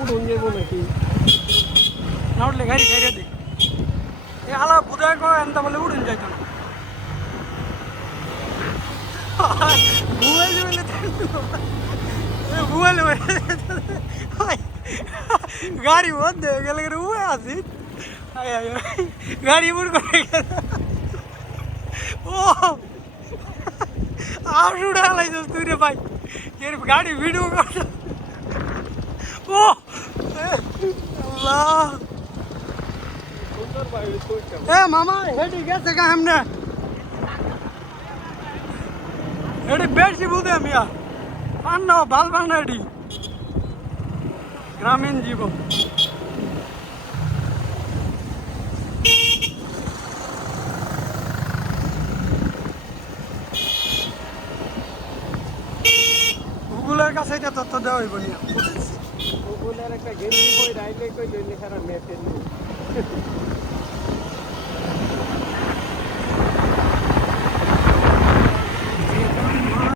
উঠুন যাবো নাকি না উঠলে গাড়ি গাড়ি দিই এই হালা বুধায় কো এনতা বলে উড়ুন যাইতো না মোবাইল বলে মোবাইল গাড়ি বন্ধ হয়ে গেলে উড়ে আসি গাড়ি উড় করে গেল ও আর উড়ে হালাইছিস তুই রে ভাই এর গাড়ি ভিডিও কর ও আল্লাহ সুন্দর ভাই এ মামা হেডি গেছে কা हमने হেডি বেশি বুঝে মিয়া পান্না বাল বান্না হেডি গ্রামীণ জীবন গুগলের কাছে এটা তথ্য দেওয়া হইব না গুগলের একটা গেঞ্জি বই রাইলে কই লইলে খারাপ মেয়ে